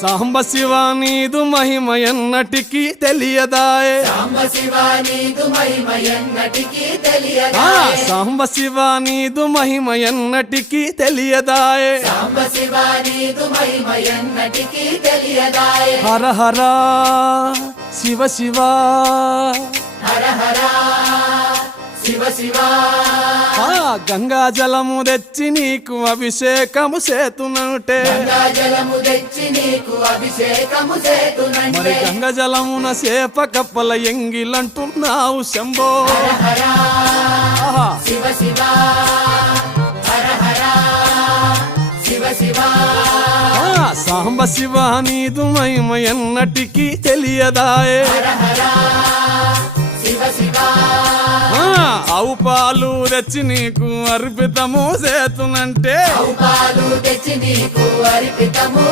సాంబ శివ నీదు మహిమ ఎన్నటికీ తెలియదాయే సాంబ శివ నీదు మహిమ ఎన్నటికీ తెలియదాయే సాంబ శివ నీదు మహిమ ఎన్నటికీ తెలియదాయే సాంబ శివ నీదు మహిమ ఎన్నటికీ తెలియదాయే హర హర శివ శివ హర హర శివ శివ గంగా జలము తెచ్చి నీకు అభిషేకము చేతునంటే గంగా జలము తెచ్చి నీకు అభిషేకము మరి చేతునంటే గంగ జలమున సేప కప్పల ఎంగిలంటున్నావు శంభో హర ఆహా. శివ శివ హర హర శివ శివ సాంబ శివ నీదు మహిమ ఎన్నటికీ తెలియదాయే హర హర శివ శివ ఆవు పాలు తెచ్చి నీకు అర్పితము చేతునంటే పాలు తెచ్చి నీకు అర్పితము